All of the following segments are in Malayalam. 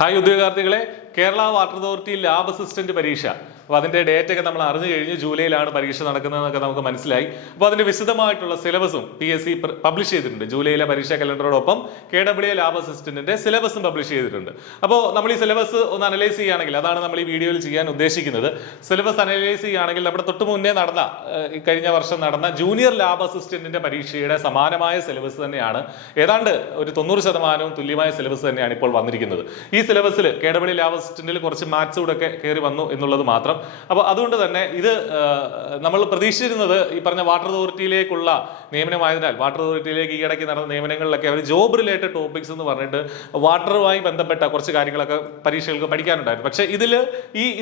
ഹായ് ഉദ്യോഗാർത്ഥികളെ, Kerala water authority lab assistant പരീക്ഷ. അപ്പോൾ അതിൻ്റെ ഡേറ്റ് ഒക്കെ നമ്മൾ അറിഞ്ഞു കഴിഞ്ഞു. ജൂലൈയിലാണ് പരീക്ഷ നടക്കുന്നതെന്നൊക്കെ നമുക്ക് മനസ്സിലായി. അപ്പോൾ അതിൻ്റെ വിശദമായിട്ടുള്ള സിലബസും PSC പബ്ലിഷ് ചെയ്തിട്ടുണ്ട്. ജൂലൈയിലെ പരീക്ഷാ കലണ്ടറോടൊപ്പം KEE ലാബ് അസിസ്റ്റന്റിന്റെ സിലബസും പബ്ലിഷ് ചെയ്തിട്ടുണ്ട്. അപ്പോൾ നമ്മൾ ഈ സിലബസ് ഒന്ന് അനലൈസ് ചെയ്യുകയാണെങ്കിൽ, അതാണ് നമ്മൾ ഈ വീഡിയോയിൽ ചെയ്യാൻ ഉദ്ദേശിക്കുന്നത്. സിലബസ് അനലൈസ് ചെയ്യുകയാണെങ്കിൽ നമ്മുടെ തൊട്ട് മുന്നേ നടന്ന കഴിഞ്ഞ വർഷം നടന്ന ജൂനിയർ ലാബ് അസിസ്റ്റന്റിന്റെ പരീക്ഷയുടെ സമാനമായ സിലബസ് തന്നെയാണ്. ഏതാണ്ട് ഒരു 90% തുല്യമായ സിലബസ് തന്നെയാണ് ഇപ്പോൾ വന്നിരിക്കുന്നത്. ഈ സിലബസിൽ KEE ലാബ് അസിസ്റ്റന്റിൽ കുറച്ച് മാത്സ് കൂടെ ഒക്കെ കയറി വന്നു എന്നുള്ളത് മാത്രം. അപ്പോൾ അതുകൊണ്ട് തന്നെ ഇത് നമ്മൾ പ്രതീക്ഷിച്ചിരുന്നത് ഈ പറഞ്ഞ വാട്ടർ അതോറിറ്റിയിലേക്കുള്ള നിയമനമായതിനാൽ, വാട്ടർ അതോറിറ്റിയിലേക്ക് ഈയിടയ്ക്ക് നടന്ന നിയമനങ്ങളിലൊക്കെ അവർ ജോബ് റിലേറ്റഡ് ടോപ്പിക്സ് എന്ന് പറഞ്ഞിട്ട് വാട്ടറുമായി ബന്ധപ്പെട്ട കുറച്ച് കാര്യങ്ങളൊക്കെ പരീക്ഷകൾക്ക് പഠിക്കാനുണ്ടായിരുന്നു. പക്ഷേ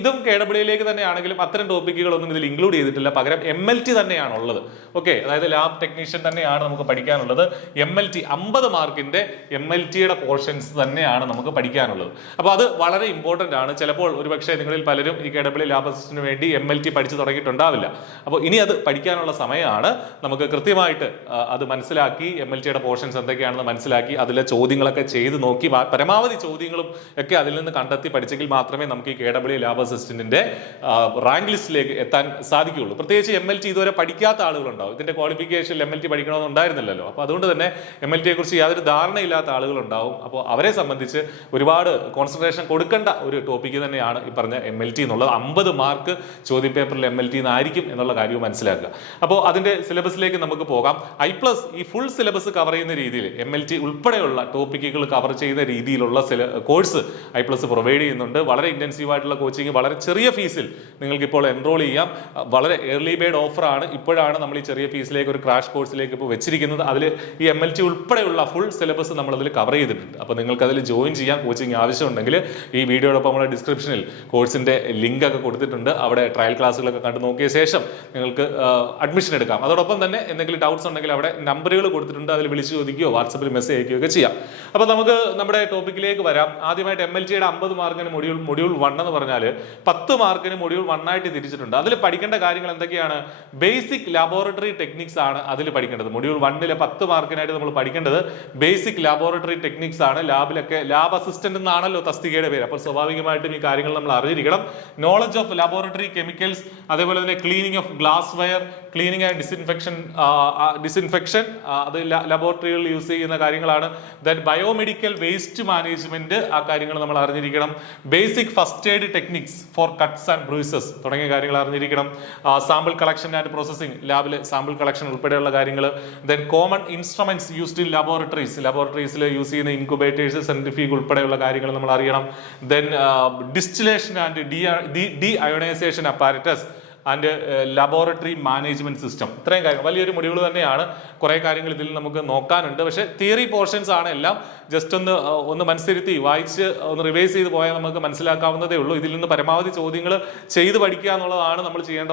ഇതും KEE തന്നെയാണെങ്കിലും അത്തരം ടോപ്പിക്കുകളൊന്നും ഇതിൽ ഇൻക്ലൂഡ് ചെയ്തിട്ടില്ല. പകരം MLT തന്നെയാണുള്ളത്. ഓക്കെ, അതായത് ലാബ് ടെക്നീഷ്യൻ തന്നെയാണ് നമുക്ക് പഠിക്കാനുള്ളത്. MLT 50 മാർക്കിന്റെ MLTയുടെ പോർഷൻസ് തന്നെയാണ് നമുക്ക് പഠിക്കാനുള്ളത്. അപ്പോൾ അത് വളരെ ഇമ്പോർട്ടൻ്റ് ആണ്. ചിലപ്പോൾ ഒരുപക്ഷെ നിങ്ങളിൽ പലരും ഈ KEE ലാബ് അസിസ്റ്റന്റിന് വേണ്ടി MLT പഠിച്ചു തുടങ്ങിയിട്ടുണ്ടാവില്ല. അപ്പോൾ ഇനി അത് പഠിക്കാനുള്ള സമയമാണ്. നമുക്ക് കൃത്യമായിട്ട് അത് മനസ്സിലാക്കി MLTയുടെ പോർഷൻസ് എന്തൊക്കെയാണെന്ന് മനസ്സിലാക്കി അതിലെ ചോദ്യങ്ങളൊക്കെ ചെയ്ത് നോക്കി പരമാവധി ചോദ്യങ്ങളും ഒക്കെ അതിൽ നിന്ന് കണ്ടെത്തി പഠിച്ചെങ്കിൽ മാത്രമേ നമുക്ക് ഈ KEE ലാബ് അസിസ്റ്റന്റിന്റെ റാങ്ക് ലിസ്റ്റിലേക്ക് എത്താൻ സാധിക്കുകയുള്ളൂ. പ്രത്യേകിച്ച് MLT ഇതുവരെ പഠിക്കാത്ത ആളുകളുണ്ടാവും. ഇതിന്റെ ക്വാളിഫിക്കേഷൻ MLT പഠിക്കണമെന്ന് ഉണ്ടായിരുന്നില്ലല്ലോ. അപ്പോൾ അതുകൊണ്ട് തന്നെ MLTയെ കുറിച്ച് യാതൊരു ധാരണയില്ലാത്ത ആളുകളുണ്ടാവും. അപ്പോൾ അവരെ സംബന്ധിച്ച് ഒരുപാട് കോൺസെൻട്രേഷൻ കൊടുക്കേണ്ട ഒരു ടോപ്പിക്ക് തന്നെയാണ് ഈ പറഞ്ഞ MLT എന്നുള്ളത്. 50 മാർക്ക് ചോദ്യപേപ്പറിൽ MLT ആയിരിക്കും എന്നുള്ള കാര്യവും മനസ്സിലാക്കുക. അപ്പോൾ അതിന്റെ സിലബസിലേക്ക് നമുക്ക് പോകാം. I+ ഈ ഫുൾ സിലബസ് കവർ ചെയ്യുന്ന രീതിയിൽ MLT ഉൾപ്പെടെയുള്ള ടോപ്പിക്കുകൾ കവർ ചെയ്യുന്ന രീതിയിലുള്ള കോഴ്സ് I+ പ്രൊവൈഡ് ചെയ്യുന്നുണ്ട്. വളരെ ഇന്റൻസീവ് ആയിട്ടുള്ള കോച്ചിങ് വളരെ ചെറിയ ഫീസിൽ നിങ്ങൾക്ക് ഇപ്പോൾ എൻറോൾ ചെയ്യാം. വളരെ ഏർലി ബേർഡ് ഓഫറാണ്. ഇപ്പോഴാണ് നമ്മൾ ഈ ചെറിയ ഫീസിലേക്ക് ഒരു ക്രാഷ് കോഴ്സിലേക്ക് ഇപ്പോൾ വെച്ചിരിക്കുന്നത്. അതിൽ ഈ MLT ഉൾപ്പെടെയുള്ള ഫുൾ സിലബസ് നമ്മൾ അതിൽ കവർ ചെയ്തിട്ടുണ്ട്. അപ്പോൾ നിങ്ങൾക്ക് അതിൽ ജോയിൻ ചെയ്യാം. കോച്ചിങ് ആവശ്യമുണ്ടെങ്കിൽ ഈ വീഡിയോടൊപ്പം നമ്മുടെ ഡിസ്ക്രിപ്ഷനിൽ കോഴ്സിന്റെ ലിങ്ക് ഒക്കെ കൊടുത്തിട്ടുണ്ട്. അവിടെ ട്രയൽ ക്ലാസ്സുകളൊക്കെ കണ്ടു നോക്കിയ ശേഷം നിങ്ങൾക്ക് അഡ്മിഷൻ എടുക്കാം. അതോടൊപ്പം തന്നെ എന്തെങ്കിലും ഡൗട്ട്സ് ഉണ്ടെങ്കിൽ അവിടെ നമ്പറുകൾ കൊടുത്തിട്ടുണ്ട്. അതിൽ വിളിച്ചു ചോദിക്കുകയോ വാട്സപ്പിൽ മെസ്സേജ് അയക്കുകയോ ഒക്കെ ചെയ്യാം. അപ്പോൾ നമുക്ക് നമ്മുടെ ടോപ്പിക്കിലേക്ക് വരാം. ആദ്യമായിട്ട് MLTയുടെ 50 മാർക്കിന് മൊഡ്യൂൾ 1 എന്ന് പറഞ്ഞാൽ 10 മാർക്കിന് മൊഡ്യൂൾ 1 ആയിട്ട് തിരിച്ചിട്ടുണ്ട്. അതിൽ പഠിക്കേണ്ട കാര്യങ്ങൾ എന്തൊക്കെയാണ്? ബേസിക് ലാബോറട്ടറി ടെക്നിക്സ് ആണ് അതിൽ പഠിക്കേണ്ടത്. മൊഡ്യൂൾ 1 10 മാർക്കിനായിട്ട് നമ്മൾ പഠിക്കേണ്ടത് ബേസിക് ലാബോറട്ടറി ടെക്നിക്സ് ആണ്. ലാബിലൊക്കെ ലാബ് അസിസ്റ്റന്റ് എന്നാണല്ലോ തസ്തികയുടെ പേര്. അപ്പോൾ സ്വാഭാവികമായിട്ടും ഈ കാര്യങ്ങൾ നമ്മൾ അറിഞ്ഞിരിക്കണം. നോളജ് ഓഫ് ലാബോറട്ടറി കെമിക്കൽസ്, അതേപോലെ തന്നെ cleaning of glass wire, cleaning and disinfection അത് ലബോറട്ടറികളിൽ യൂസ് ചെയ്യുന്ന കാര്യങ്ങളാണ്. ദെൻ ബയോമെഡിക്കൽ വേസ്റ്റ് മാനേജ്മെന്റ്, ആ കാര്യങ്ങൾ നമ്മൾ അറിഞ്ഞിരിക്കണം. Basic first aid techniques for cuts and bruises തുടങ്ങിയ കാര്യങ്ങൾ അറിഞ്ഞിരിക്കണം. സാമ്പിൾ കളക്ഷൻ ആൻഡ് പ്രോസസിംഗ്, ലാബിൽ സാമ്പിൾ കളക്ഷൻ ഉൾപ്പെടെയുള്ള കാര്യങ്ങൾ. Then common instruments used in ലബോറട്ടറീസിൽ യൂസ് ചെയ്യുന്ന ഇൻക്യുബേറ്റേഴ്സ്, സെൻട്രിഫ്യൂഗ് ഉൾപ്പെടെയുള്ള കാര്യങ്ങൾ നമ്മൾ അറിയണം. Then distillation and deionisation apparatus and laboratory management system. ഇത്രയും കാര്യങ്ങൾ വലിയൊരു മൊഡ്യൂൾ തന്നെയാണ്. കുറേ കാര്യങ്ങൾ ഇതിൽ നമുക്ക് നോക്കാനുണ്ട്. പക്ഷേ തിയറി പോർഷൻസ് ആണ് എല്ലാം. ജസ്റ്റ് ഒന്ന് മനസ്സിരുത്തി വായിച്ച് ഒന്ന് റിവൈസ് ചെയ്ത് പോയാൽ നമുക്ക് മനസ്സിലാക്കാവുന്നതേ ഉള്ളൂ. ഇതിൽ നിന്ന് പരമാവധി ചോദ്യങ്ങൾ ചെയ്ത് പഠിക്കുക എന്നുള്ളതാണ് നമ്മൾ ചെയ്യേണ്ട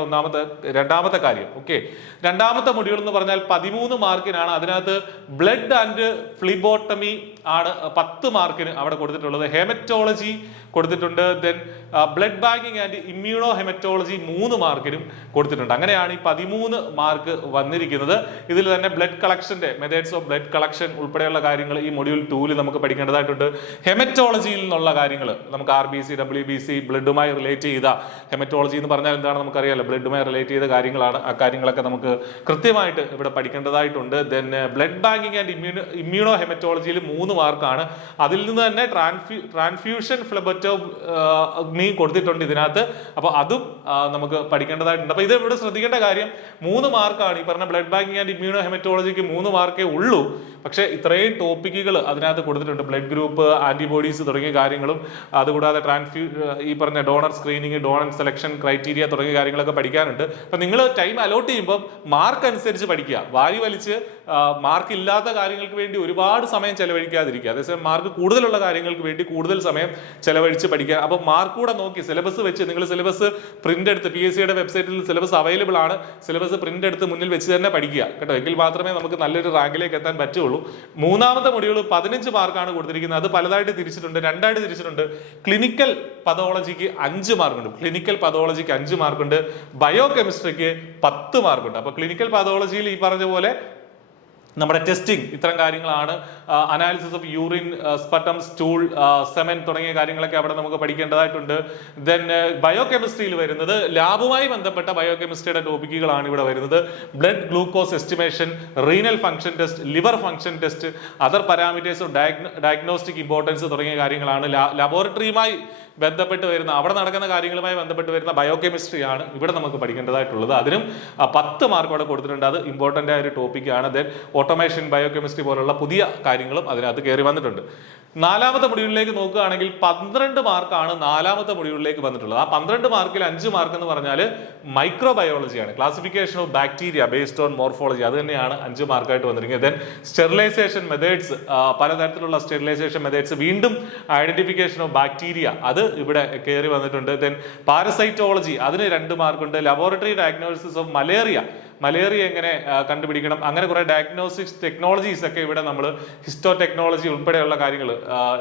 രണ്ടാമത്തെ കാര്യം. ഓക്കെ, രണ്ടാമത്തെ മൊഡ്യൂൾ എന്ന് പറഞ്ഞാൽ 13 മാർക്കിനാണ്. അതിനകത്ത് ബ്ലഡ് ആൻഡ് ഫ്ലിബോട്ടമി ആണ് 10 മാർക്കിന് അവിടെ കൊടുത്തിട്ടുള്ളത്. ഹെമറ്റോളജി കൊടുത്തിട്ടുണ്ട്. Then blood banking and immunohaematology 3 മാർക്കിനും കൊടുത്തിട്ടുണ്ട്. അങ്ങനെയാണ് ഈ 13 മാർക്ക് വന്നിരിക്കുന്നത്. ഇതിൽ തന്നെ ബ്ലഡ് കളക്ഷന്റെ മെത്തേഡ്സ് ഓഫ് ബ്ലഡ് കളക്ഷൻ ഉൾപ്പെടെയുള്ള കാര്യങ്ങൾ ഈ മൊഡ്യൂൾ 2 നമുക്ക് പഠിക്കേണ്ടതായിട്ടുണ്ട്. ഹെമറ്റോളജിയിൽ നിന്നുള്ള കാര്യങ്ങൾ നമുക്ക് RBC, WBC, ബ്ലഡുമായി റിലേറ്റ് ചെയ്ത ഹെമറ്റോളജി എന്ന് പറഞ്ഞാൽ എന്താണ് നമുക്കറിയാലോ, ബ്ലഡുമായി റിലേറ്റ് ചെയ്ത കാര്യങ്ങളാണ്. ആ കാര്യങ്ങളൊക്കെ നമുക്ക് കൃത്യമായിട്ട് ഇവിടെ പഠിക്കേണ്ടതായിട്ടുണ്ട്. ദെൻ ബ്ലഡ് ബാങ്കിങ് ആൻഡ് ഇമ്മ്യൂണോ ഹെമറ്റോളജിയിൽ 3 മാർക്കാണ്. അതിൽ നിന്ന് തന്നെ ട്രാൻസ്ഫ്യൂഷൻ ഫ്ലെബോറ്റോമി കൊടുത്തിട്ടുണ്ട് ഇതിനകത്ത്. അപ്പോൾ അതും നമുക്ക് പഠിക്കേണ്ടതായിട്ടുണ്ട്. അപ്പോൾ ഇത് ഇവിടെ ശ്രദ്ധിക്കേണ്ട കാര്യം 3 മാർക്കാണ്. ഈ പറഞ്ഞ ബ്ലഡ് ബാങ്കിങ് ആൻഡ് ഇമ്മ്യൂണോ ഹെമറ്റോളജിക്ക് 3 മാർക്കേ ഉള്ളൂ. പക്ഷേ ഇത്രയും ടോപ്പിക്കുകൾ അതിനകത്ത് കൊടുത്തിട്ടുണ്ട്. ബ്ലഡ് ഗ്രൂപ്പ്, ആന്റിബോഡീസ് തുടങ്ങിയ കാര്യങ്ങളും, അതുകൂടാതെ ഈ പറഞ്ഞ donor screening, donor selection criteria തുടങ്ങിയ കാര്യങ്ങളൊക്കെ പഠിക്കാനുണ്ട്. അപ്പം നിങ്ങൾ ടൈം അലോട്ട് ചെയ്യുമ്പോൾ മാർക്ക് അനുസരിച്ച് പഠിക്കുക. വാരി വലിച്ച് മാർക്ക് ഇല്ലാത്ത കാര്യങ്ങൾക്ക് വേണ്ടി ഒരുപാട് സമയം ചെലവഴിക്കാതിരിക്കുക. അതേസമയം മാർക്ക് കൂടുതലുള്ള കാര്യങ്ങൾക്ക് വേണ്ടി കൂടുതൽ സമയം ചെലവഴിച്ച് പഠിക്കുക. അപ്പോൾ മാർക്ക് കൂടെ നോക്കി സിലബസ് വെച്ച് നിങ്ങൾ സിലബസ് പ്രിന്റ് എടുത്ത് PSCയുടെ വെബ്സൈറ്റിൽ സിലബസ് അവൈലബിൾ ആണ്. സിലബസ് പ്രിന്റ് എടുത്ത് മുന്നിൽ വെച്ച് തന്നെ പഠിക്കുക കേട്ടോ. എങ്കിൽ മാത്രമേ നമുക്ക് നല്ലൊരു റാങ്കിലേക്ക് എത്താൻ പറ്റുള്ളൂ. മൂന്നാമത്തെ മൊഡ്യൂൾ 15 മാർക്കാണ് കൊടുത്തിരിക്കുന്നത്. അത് പലതായിട്ട് തിരിച്ചിട്ടുണ്ട്, 2 ആയിട്ട് തിരിച്ചിട്ടുണ്ട്. ക്ലിനിക്കൽ പതോളജിക്ക് 5 മാർക്കുണ്ട്. ക്ലിനിക്കൽ പതോളജിക്ക് 5 മാർക്കുണ്ട്. ബയോ കെമിസ്ട്രിക്ക് 10 മാർക്കുണ്ട്. അപ്പൊ ക്ലിനിക്കൽ പതോളജിയിൽ ഈ പറഞ്ഞ പോലെ നമ്മുടെ ടെസ്റ്റിംഗ് ഇത്തരം കാര്യങ്ങളാണ്. Analysis of urine, sputum, stool, semen തുടങ്ങിയ കാര്യങ്ങളൊക്കെ അവിടെ നമുക്ക് പഠിക്കേണ്ടതായിട്ടുണ്ട്. ദെൻ ബയോകെമിസ്ട്രിയിൽ വരുന്നത് ലാബുമായി ബന്ധപ്പെട്ട ബയോകെമിസ്ട്രിയുടെ ടോപ്പിക്കുകളാണ് ഇവിടെ വരുന്നത്. Blood glucose estimation, renal function test, liver function test, other parameters of diagnostic importance തുടങ്ങിയ കാര്യങ്ങളാണ്. ലബോറട്ടറിയുമായി ബന്ധപ്പെട്ട് വരുന്ന അവിടെ നടക്കുന്ന കാര്യങ്ങളുമായി ബന്ധപ്പെട്ട് വരുന്ന ബയോകെമിസ്ട്രിയാണ് ഇവിടെ നമുക്ക് പഠിക്കേണ്ടതായിട്ടുള്ളത്. അതിനും 10 മാർക്ക് അവിടെ കൊടുത്തിട്ടുണ്ട്. അത് ഇമ്പോർട്ടൻ്റ് ആയ ഒരു ടോപ്പിക്കാണ്. ദെൻ ഓട്ടോമേഷൻ, ബയോകെമിസ്ട്രി പോലുള്ള പുതിയ കാര്യങ്ങളും അതിനകത്ത് കയറി വന്നിട്ടുണ്ട്. 4ാമത്തെ മൊഡ്യൂളിലേക്ക് നോക്കുകയാണെങ്കിൽ 12 മാർക്കാണ് 4ാമത്തെ മൊഡ്യൂളിലേക്ക് വന്നിട്ടുള്ളത്. ആ 12 മാർക്കിൽ 5 മാർക്ക് എന്ന് പറഞ്ഞാൽ മൈക്രോബയോളജിയാണ്. Classification of bacteria based on morphology, അത് തന്നെയാണ് 5 മാർക്കായിട്ട് വന്നിരിക്കുന്നത്. ദെൻ സ്റ്റെറിലൈസേഷൻ മെത്തേഡ്സ്, പലതരത്തിലുള്ള സ്റ്റെറിലൈസേഷൻ മെത്തേഡ്സ്, വീണ്ടും ഐഡന്റിഫിക്കേഷൻ ഓഫ് ബാക്ടീരിയ, അത് ഇവിടെ കയറി വന്നിട്ടുണ്ട്. ദെൻ പാരസൈറ്റോളജി, അതിന് 2 മാർക്കുണ്ട്. ലബോറട്ടറി ഡയഗ്നോസിസ് ഓഫ് മലേറിയ എങ്ങനെ കണ്ടുപിടിക്കണം, അങ്ങനെ കുറെ ഡയഗ്നോസ്റ്റിക്സ് ടെക്നോളജീസ് ഒക്കെ ഇവിടെ നമ്മൾ ഹിസ്റ്റോ ടെക്നോളജി ഉൾപ്പെടെയുള്ള കാര്യങ്ങൾ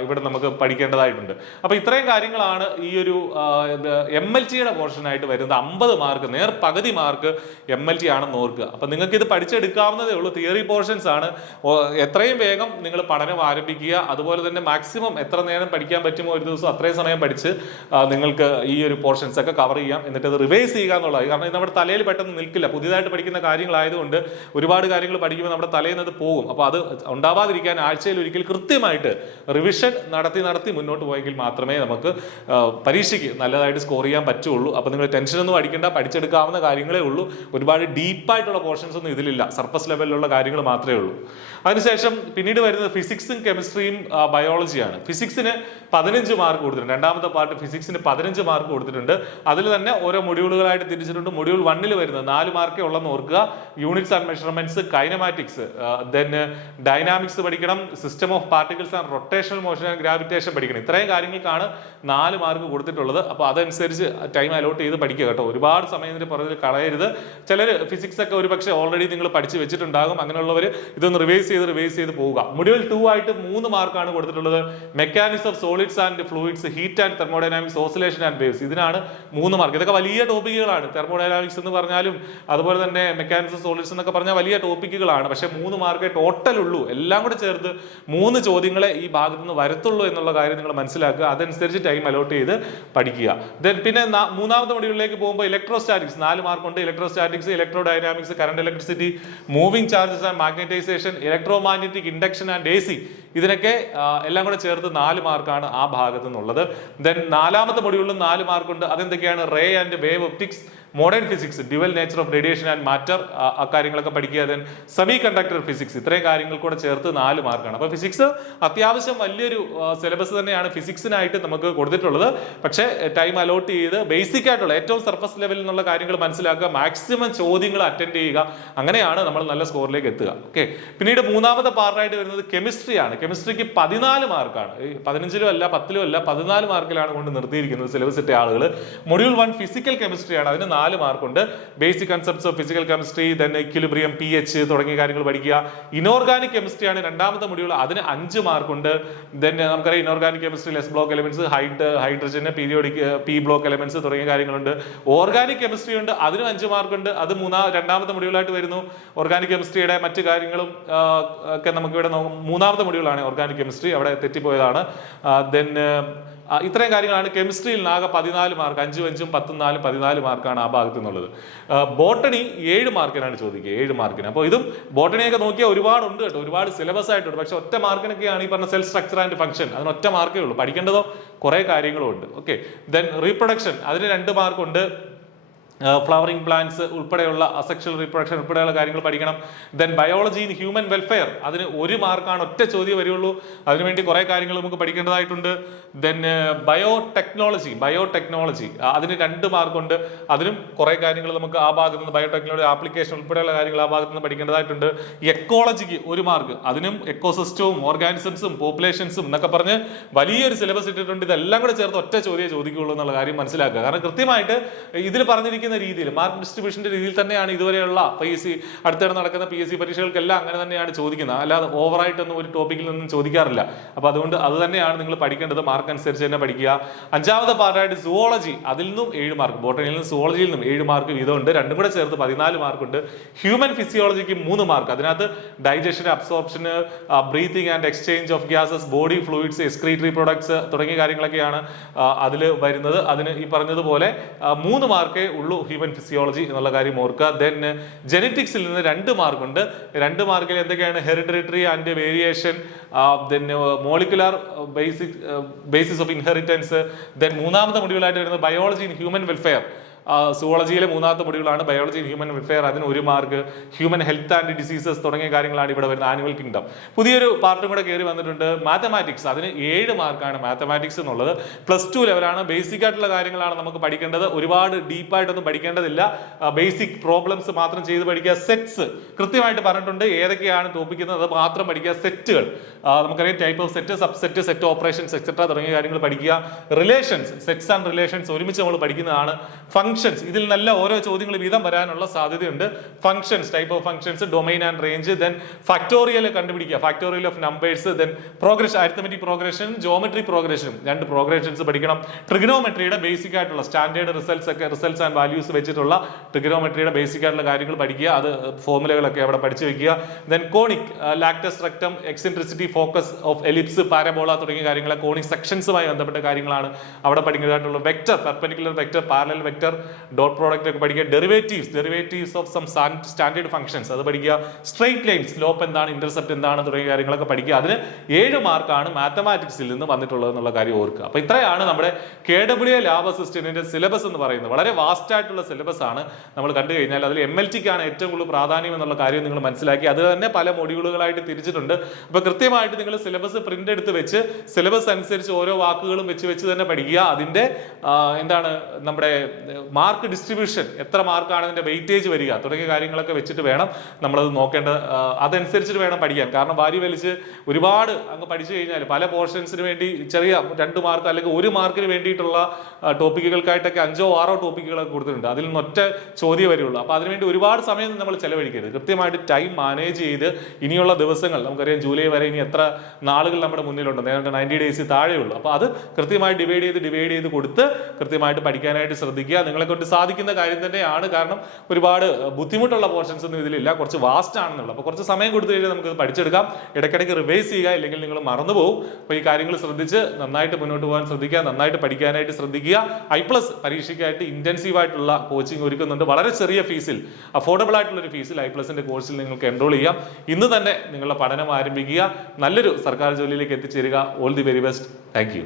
ഇവിടെ നമുക്ക് പഠിക്കേണ്ടതായിട്ടുണ്ട്. അപ്പൊ ഇത്രയും കാര്യങ്ങളാണ് ഈ ഒരു MLT-യുടെ പോർഷനായിട്ട് വരുന്നത്. 50 മാർക്ക്, പകുതി മാർക്ക് MLT ആണെന്ന് ഓർക്കുക. അപ്പൊ നിങ്ങൾക്ക് ഇത് പഠിച്ചെടുക്കാവുന്നതേ ഉള്ളൂ. തിയറി പോർഷൻസ് ആണ്. എത്രയും വേഗം നിങ്ങൾ പഠനം ആരംഭിക്കുക. അതുപോലെ തന്നെ മാക്സിമം എത്ര നേരം പഠിക്കാൻ പറ്റുമോ ഒരു ദിവസം അത്രയും സമയം പഠിച്ച് നിങ്ങൾക്ക് ഈ ഒരു പോർഷൻസ് ഒക്കെ കവർ ചെയ്യാം. എന്നിട്ട് അത് റിവൈസ് ചെയ്യുക എന്നുള്ളത്. കാരണം ഇത് നമ്മുടെ തലയിൽ പെട്ടെന്ന് നിൽക്കില്ല. പുതിയതായിട്ട് പഠിക്കുന്ന കാര്യങ്ങളായതുകൊണ്ട് ഒരുപാട് കാര്യങ്ങൾ പഠിക്കുമ്പോൾ നമ്മുടെ തലയിൽ നിന്ന് പോകും. അപ്പോൾ അത് ഉണ്ടാവാതിരിക്കാൻ ആഴ്ചയിൽ ഒരിക്കൽ കൃത്യമായിട്ട് റിവിഷൻ നടത്തി മുന്നോട്ട് പോയെങ്കിൽ മാത്രമേ നമുക്ക് പരീക്ഷയ്ക്ക് നല്ലതായിട്ട് സ്കോർ ചെയ്യാൻ പറ്റുള്ളൂ. അപ്പോൾ നിങ്ങൾ ടെൻഷനൊന്നും അടിക്കേണ്ട, പഠിച്ചെടുക്കാവുന്ന കാര്യങ്ങളേ ഉള്ളൂ. ഒരുപാട് ഡീപ്പായിട്ടുള്ള പോർഷൻസ് ഒന്നും ഇതിലില്ല. സർഫസ് ലെവലിലുള്ള കാര്യങ്ങൾ മാത്രമേ ഉള്ളൂ. അതിനുശേഷം പിന്നീട് വരുന്നത് ഫിസിക്സും കെമിസ്ട്രിയും ബയോളജിയാണ്. ഫിസിക്സിന് 15 മാർക്ക് കൊടുത്തിട്ടുണ്ട്. 2ാമത്തെ പാർട്ട് ഫിസിക്സിന് 15 മാർക്ക് കൊടുത്തിട്ടുണ്ട്. അതിൽ തന്നെ ഓരോ മൊഡ്യൂളുകളായിട്ട് തിരിച്ചിട്ടുണ്ട്. മൊഡ്യൂൾ 1-ൽ വരുന്നത് 4 മാർക്കേ ഉള്ളെന്ന് ഓർക്കുക. Units and measurements, kinematics, then dynamics പഠിക്കണം, system of particles and rotational motion and gravitation പഠിക്കണം. ഇത്രയും കാര്യങ്ങൾക്കാണ് 4 മാർക്ക് കൊടുത്തിട്ടുള്ളത്. അപ്പോൾ അതനുസരിച്ച് ടൈം അലോട്ട് ചെയ്ത് പഠിക്കുക കേട്ടോ. ഒരുപാട് സമയം ഇതിന് പുറകിൽ കളയരുത്. ചിലർ ഫിസിക്സ് ഒക്കെ ഒരു പക്ഷേ ഓൾറെഡി നിങ്ങൾ പഠിച്ച് വെച്ചിട്ടുണ്ടാകും. അങ്ങനെയുള്ളവർ ഇതൊന്ന് റിവൈസ് ചെയ്ത് പോവുക. മൊഡ്യൂൾ 2 ആയിട്ട് 3 മാർക്കാണ് കൊടുത്തിട്ടുള്ളത്. Mechanics of solids and fluids, heat and thermodynamics, oscillation and waves, ഇതിനാണ് 3 മാർക്ക്. ഇതൊക്കെ വലിയ ടോപ്പിക്കുകളാണ്. തെർമോഡൈനാമിക്സ് എന്ന് പറഞ്ഞാലും അതുപോലെ തന്നെ മെക്കാനിക്സ് ഓഫ് സോളിഡ്സ് എന്നൊക്കെ പറഞ്ഞാൽ വലിയ ടോപ്പിക്കുകളാണ്. പക്ഷേ 3 മാർക്കേ ടോട്ടൽ ഉള്ളൂ. എല്ലാം കൂടെ ചേർത്ത് 3 ചോദ്യങ്ങളെ ഈ ഭാഗത്ത് നിന്ന് വരത്തുള്ളൂ എന്നുള്ള കാര്യം നിങ്ങൾ മനസ്സിലാക്കുക. അതനുസരിച്ച് ടൈം അലോട്ട് ചെയ്ത് പഠിക്കുക. ദെൻ പിന്നെ 3ാമത്തെ മൊഡ്യൂളിലേക്ക് പോകുമ്പോൾ ഇലക്ട്രോസ്റ്റാറ്റിക്സ് 4 മാർക്കുണ്ട്. Electrostatics, electrodynamics, current electricity, moving charges and magnetisation, electromagnetic induction and AC, ഇതിനൊക്കെ എല്ലാം കൂടെ ചേർത്ത് 4 മാർക്കാണ് ആ ഭാഗത്ത് നിന്നുള്ളത്. ദെൻ 4ാമത്തെ മൊഡ്യൂളിലും 4 മാർക്കുണ്ട്. അതെന്തൊക്കെയാണ്? Ray and wave optics, modern physics, dual nature of radiation and matter, ആ കാര്യങ്ങളൊക്കെ പഠിക്കുക. ദെൻ സെമി കണ്ടക്ടർ ഫിസിക്സ്, ഇത്രയും കാര്യങ്ങൾ കൂടെ ചേർത്ത് 4 മാർക്കാണ്. അപ്പോൾ ഫിസിക്സ് അത്യാവശ്യം വലിയൊരു സിലബസ് തന്നെയാണ് ഫിസിക്സിനായിട്ട് നമുക്ക് കൊടുത്തിട്ടുള്ളത്. പക്ഷേ ടൈം അലോട്ട് ചെയ്ത് ബേസിക് ആയിട്ടുള്ള ഏറ്റവും സർഫസ് ലെവലിൽ നിന്നുള്ള കാര്യങ്ങൾ മനസ്സിലാക്കുക, മാക്സിമം ചോദ്യങ്ങൾ അറ്റൻഡ് ചെയ്യുക. അങ്ങനെയാണ് നമ്മൾ നല്ല സ്കോറിലേക്ക് എത്തുക. ഓക്കെ. പിന്നീട് 3ാമത്തെ പാർട്ടായിട്ട് വരുന്നത് കെമിസ്ട്രിയാണ്. കെമിസ്ട്രിക്ക് 14 മാർക്കാണ്. 15-ലും അല്ല 10-ലും അല്ല 14 മാർക്കിലാണ് കൊണ്ട് നിർത്തിയിരിക്കുന്നത് സിലബസ് ഇട്ട ആളുകൾ. മൊഡ്യൂൾ 1 ഫിസിക്കൽ കെമിസ്ട്രിയാണ്. അതിന് 4 മാർക്കുണ്ട്. Basic concepts of physical chemistry, then equilibrium, pH തുടങ്ങിയ കാര്യങ്ങൾ പഠിക്കുക. ഇനോർഗാനിക് കെമിസ്ട്രിയാണ് 2ാമത്തെ മൊഡ്യൂൾ. അതിന് 5 മാർക്കുണ്ട്. ദെൻ നമുക്കറിയാം inorganic chemistry S block elements, ഹൈഡ്രജന്, പീരിയോഡിക്, P ബ്ലോക്ക് എലിമെന്റ്സ് തുടങ്ങിയ കാര്യങ്ങളുണ്ട്. ഓർഗാനിക് കെമിസ്ട്രി ഉണ്ട്. അതിന് 5 മാർക്കുണ്ട്. അത് 2ാമത്തെ മൊഡ്യൂളായിട്ട് വരുന്നു. ഓർഗാനിക് കെമിസ്ട്രിയുടെ മറ്റു കാര്യങ്ങളും ഒക്കെ നമുക്ക് ഇവിടെ നോക്കാം. 3ാമത്തെ മൊഡ്യൂളാണ് ഓർഗാനിക് കെമിസ്ട്രി. അവിടെ തെറ്റിപ്പോയതാണ്. ദെൻ ഇത്രയും കാര്യങ്ങളാണ് കെമിസ്ട്രിയിൽ ആകെ 14 മാർക്ക്. 5 5 10 4 14 മാർക്കാണ് ആ ഭാഗത്ത് നിന്നുള്ളത്. ബോട്ടണി 7 മാർക്കിനാണ് ചോദിക്കുക. 7 മാർക്കിന്. അപ്പോൾ ഇതും ബോട്ടണിയൊക്കെ നോക്കിയാൽ ഒരുപാടുണ്ട് കേട്ടോ. ഒരുപാട് സിലബസ് ആയിട്ടുണ്ട്. പക്ഷെ ഒറ്റ മാർക്കിനൊക്കെയാണ് ഈ പറഞ്ഞ സെൽ സ്ട്രക്ചർ ആൻഡ് ഫംഗ്ഷൻ. അതിന് ഒറ്റ മാർക്കേ ഉള്ളൂ. പഠിക്കേണ്ടതോ കുറേ കാര്യങ്ങളും ഉണ്ട്. ഓക്കെ. ദെൻ റീപ്രൊഡക്ഷൻ, അതിന് 2 മാർക്കുണ്ട്. ഫ്ലവറിംഗ് പ്ലാന്റ്സ് ഉൾപ്പെടെയുള്ള അസെക്ഷൽ റീപ്രൊഡക്ഷൻ ഉൾപ്പെടെയുള്ള കാര്യങ്ങൾ പഠിക്കണം. Then biology in human welfare, അതിന് 1 മാർക്കാണ്. ഒറ്റ ചോദ്യം വരികയുള്ളൂ. അതിനുവേണ്ടി കുറേ കാര്യങ്ങൾ നമുക്ക് പഠിക്കേണ്ടതായിട്ടുണ്ട്. ദെൻ ബയോടെക്നോളജി അതിന് 2 മാർക്കുണ്ട്. അതിനും കുറേ കാര്യങ്ങൾ നമുക്ക് ആ ഭാഗത്ത് നിന്ന് ബയോടെക്നോളജി ആപ്ലിക്കേഷൻ ഉൾപ്പെടെയുള്ള കാര്യങ്ങൾ ആ ഭാഗത്ത് നിന്ന് പഠിക്കേണ്ടതായിട്ടുണ്ട്. എക്കോളജിക്ക് 1 മാർക്ക്. അതിനും എക്കോസിസ്റ്റവും ഓർഗാനിസംസും പോപ്പുലേഷൻസും എന്നൊക്കെ പറഞ്ഞ് വലിയൊരു സിലബസ് ഇട്ടിട്ടുണ്ട്. ഇതെല്ലാം കൂടെ ചേർത്ത് ഒറ്റ ചോദ്യം ചോദിക്കുകയുള്ളൂ എന്നുള്ള കാര്യം മനസ്സിലാക്കുക. കാരണം കൃത്യമായിട്ട് ഇതിൽ പറഞ്ഞിരിക്കുന്ന ചെയ്യുന്ന രീതിയിൽ മാർക്ക് ഡിസ്ട്രിബ്യൂഷന്റെ രീതിയിൽ തന്നെയാണ് ഇതുവരെയുള്ള PSC അടുത്തിടെ നടക്കുന്ന PSC പരീക്ഷകൾക്കെല്ലാം അങ്ങനെ തന്നെയാണ് ചോദിക്കുന്നത്. അല്ലാതെ ഓവറായിട്ടൊന്നും ഒരു ടോപ്പിക്കിൽ നിന്നും ചോദിക്കാറില്ല. അപ്പോൾ അതുകൊണ്ട് അത് തന്നെയാണ് നിങ്ങൾ പഠിക്കേണ്ടത്. മാർക്ക് അനുസരിച്ച് തന്നെ പഠിക്കുക. അഞ്ചാമത്തെ പാർട്ടായിട്ട് സുവോളജി, അതിൽ നിന്നും 7 മാർക്ക്, ബോട്ടണിയിൽ നിന്നും സുവോളജിയിൽ നിന്നും 7 മാർക്ക് വീതമുണ്ട്. രണ്ടും കൂടെ ചേർത്ത് 14 മാർക്കുണ്ട്. ഹ്യൂമൻ ഫിസിയോളജിക്ക് 3 മാർക്ക്. അതിനകത്ത് digestion, absorption, breathing and exchange of gases, body fluids, excretory products തുടങ്ങിയ കാര്യങ്ങളൊക്കെയാണ് അതിൽ വരുന്നത്. അതിന് ഈ പറഞ്ഞതുപോലെ 3 മാർക്കേ ഉള്ളൂ ഹ്യൂമൻ ഫിസിയോളജി എന്നുള്ള കാര്യം ഓർക്കുക. ദെൻ ജെനറ്റിക്സിൽ നിന്ന് 2 മാർക്കുണ്ട്. 2 മാർക്കിൽ എന്തൊക്കെയാണ്? Hereditary and variation, then molecular basis of inheritance, then മൂന്നാമത്തെ മൊഡ്യൂളായിട്ട് വരുന്നത് ബയോളജി ഇൻ ഹ്യൂമൻ വെൽഫെയർ. സുവോളജിയിലെ മൂന്നാമത്തെ മൊഡ്യൂളാണ് ബയോളജി ഇൻ ഹ്യൂമൻ വെൽഫെയർ. അതിന് 1 mark. Human health and diseases തുടങ്ങിയ കാര്യങ്ങളാണ് ഇവിടെ വരുന്നത്. Animal kingdom. പുതിയൊരു പാർട്ടും കൂടെ കയറി വന്നിട്ടുണ്ട്, മാത്തമാറ്റിക്സ്. അതിന് 7 മാർക്കാണ് മാത്തമാറ്റിക്സ് എന്നുള്ളത്. +2 ലെവലാണ്. ബേസിക് ആയിട്ടുള്ള കാര്യങ്ങളാണ് നമുക്ക് പഠിക്കേണ്ടത്. ഒരുപാട് ഡീപ്പായിട്ടൊന്നും പഠിക്കേണ്ടതില്ല. ബേസിക് പ്രോബ്ലംസ് മാത്രം ചെയ്ത് പഠിക്കുക. സെറ്റ്സ് കൃത്യമായിട്ട് പറഞ്ഞിട്ടുണ്ട് ഏതൊക്കെയാണ് ടോപ്പിക്കുന്നത്, അത് മാത്രം പഠിക്കുക. സെറ്റുകൾ നമുക്കറിയാം, type of set, subset, set operations etcetera തുടങ്ങിയ കാര്യങ്ങൾ പഠിക്കുക. റിലേഷൻസ്, സെറ്റ്സ് ആൻഡ് റിലേഷൻസ് ഒരുമിച്ച് നമ്മൾ പഠിക്കുന്നതാണ്. ഫംഗ്ഷൻസ്, ഇതിൽ നല്ല ഓരോ ചോദ്യങ്ങൾ വീതം വരാനുള്ള സാധ്യതയുണ്ട്. Functions, type of functions, domain and range, then factorial കണ്ടുപിടിക്കുക, factorial of numbers, then progression, arithmetic progression, geometry പ്രോഗ്രഷനും 2 പ്രോഗ്രഷൻസ് പഠിക്കണം. ട്രിഗണോമെട്രിയുടെ ബേസിക് ആയിട്ടുള്ള സ്റ്റാൻഡേർഡ് റിസൾട്ട്സ് ആൻഡ് വാല്യൂസ് വെച്ചിട്ടുള്ള ട്രിഗണോമെട്രിയുടെ ബേസിക് ആയിട്ടുള്ള കാര്യങ്ങൾ പഠിക്കുക. അത് ഫോർമുലകളൊക്കെ അവിടെ പഠിച്ചു വെക്കുക. Then conic, latus, rectum, eccentricity, focus of ellipse, parabola തുടങ്ങിയ കാര്യങ്ങൾ, കോണിക് സെക്ഷൻസുമായി ബന്ധപ്പെട്ട കാര്യങ്ങളാണ് അവിടെ പഠിക്കുന്നതായിട്ടുള്ള. Vector, perpendicular vector, parallel vector, dot product ഒക്കെ പഠിക്കുക. Derivatives of some standard functions അത് പഠിക്കുക. സ്ട്രെയിറ്റ് ലൈൻ, സ്ലോപ്പ് എന്താണ്, ഇന്റർസെപ്റ്റ് എന്താണ് തുടങ്ങിയ കാര്യങ്ങളൊക്കെ പഠിക്കുക. അതിന് 7 മാർക്കാണ് മാത്തമാറ്റിക്സിൽ നിന്ന് വന്നിട്ടുള്ളത് എന്നുള്ള കാര്യം ഓർക്കുക. അപ്പൊ ഇത്രയാണ് നമ്മുടെ KWA ലാബ് അസിസ്റ്റന്റിന്റെ സിലബസ് എന്ന് പറയുന്നത്. വളരെ വാസ്റ്റ് ആയിട്ടുള്ള സിലബസ് ആണ്. നമ്മൾ കണ്ടു കഴിഞ്ഞാൽ അതിൽ MLTക്കാണ് ഏറ്റവും കൂടുതൽ പ്രാധാന്യം എന്നുള്ള കാര്യം നിങ്ങൾ മനസ്സിലാക്കി. അത് തന്നെ പല മൊഡ്യൂളുകളായിട്ട് തിരിച്ചിട്ടുണ്ട്. അപ്പൊ കൃത്യമായിട്ട് നിങ്ങൾ സിലബസ് പ്രിന്റ് എടുത്ത് വെച്ച് സിലബസ് അനുസരിച്ച് ഓരോ വാക്കുകളും വെച്ച് തന്നെ പഠിക്കുക. അതിന്റെ എന്താണ് നമ്മുടെ മാർക്ക് ഡിസ്ട്രിബ്യൂഷൻ, എത്ര മാർക്കാണ് അതിന്റെ വെയിറ്റേജ് വരിക തുടങ്ങിയ കാര്യങ്ങളൊക്കെ വെച്ചിട്ട് വേണം നമ്മളത് നോക്കേണ്ടത്. അതനുസരിച്ചിട്ട് വേണം പഠിക്കാൻ. കാരണം വാരി വലിച്ച് ഒരുപാട് അങ്ങ് പഠിച്ചു കഴിഞ്ഞാൽ പല പോർഷൻസിന് വേണ്ടി ചെറിയ 2 മാർക്ക് അല്ലെങ്കിൽ 1 മാർക്കിന് വേണ്ടിയിട്ടുള്ള ടോപ്പിക്കുകൾക്കായിട്ടൊക്കെ 5ഓ 6ഓ ടോപ്പിക്കുകളൊക്കെ കൊടുത്തിട്ടുണ്ട്. അതിൽ നിന്ന് ഒറ്റ ചോദ്യം വരെയുള്ളൂ. അപ്പോൾ അതിനുവേണ്ടി ഒരുപാട് സമയം നമ്മൾ ചെലവഴിക്കരുത്. കൃത്യമായിട്ട് ടൈം മാനേജ് ചെയ്ത് ഇനിയുള്ള ദിവസങ്ങൾ, നമുക്കറിയാം ജൂലൈ വരെ ഇനി എത്ര നാളുകൾ നമ്മുടെ മുന്നിലുണ്ട്, നേരത്തെ 90 ഡേയ്സ് താഴെയുള്ളൂ. അപ്പോൾ അത് കൃത്യമായി ഡിവൈഡ് ചെയ്ത് കൊടുത്ത് കൃത്യമായിട്ട് പഠിക്കാനായിട്ട് ശ്രദ്ധിക്കുക. നിങ്ങളെ കൊണ്ട് സാധിക്കുന്ന കാര്യം തന്നെയാണ്. കാരണം ഒരുപാട് ബുദ്ധിമുട്ടുള്ള പോർഷൻസ് ഒന്നും ഇതിലില്ല, കുറച്ച് വാസ്റ്റ് ആണെന്നുള്ളത്. അപ്പോൾ കുറച്ച് സമയം കൊടുത്തു കഴിഞ്ഞാൽ നമുക്ക് പഠിച്ചെടുക്കാം. ഇടയ്ക്കിടയ്ക്ക് റിവൈസ് ചെയ്യുക, ഇല്ലെങ്കിൽ നിങ്ങൾ മറന്നുപോകും. അപ്പോൾ ഈ കാര്യങ്ങൾ ശ്രദ്ധിച്ച് നന്നായിട്ട് മുന്നോട്ട് പോകാൻ ശ്രദ്ധിക്കുക, നന്നായിട്ട് പഠിക്കാനായിട്ട് ശ്രദ്ധിക്കുക. I+ പരീക്ഷയ്ക്കായിട്ട് ഇന്റൻസീവ് ആയിട്ടുള്ള കോച്ചിങ് ഒരുക്കുന്നുണ്ട്. വളരെ ചെറിയ ഫീസിൽ, അഫോർഡബിൾ ആയിട്ടുള്ള ഒരു ഫീസിൽ I+ന്റെ കോഴ്സിൽ നിങ്ങൾക്ക് എൻറോൾ ചെയ്യാം. ഇന്ന് തന്നെ നിങ്ങളുടെ പഠനം ആരംഭിക്കുക. നല്ലൊരു സർക്കാർ ജോലിയിലേക്ക് എത്തിച്ചേരുക. All the very best. Thank you.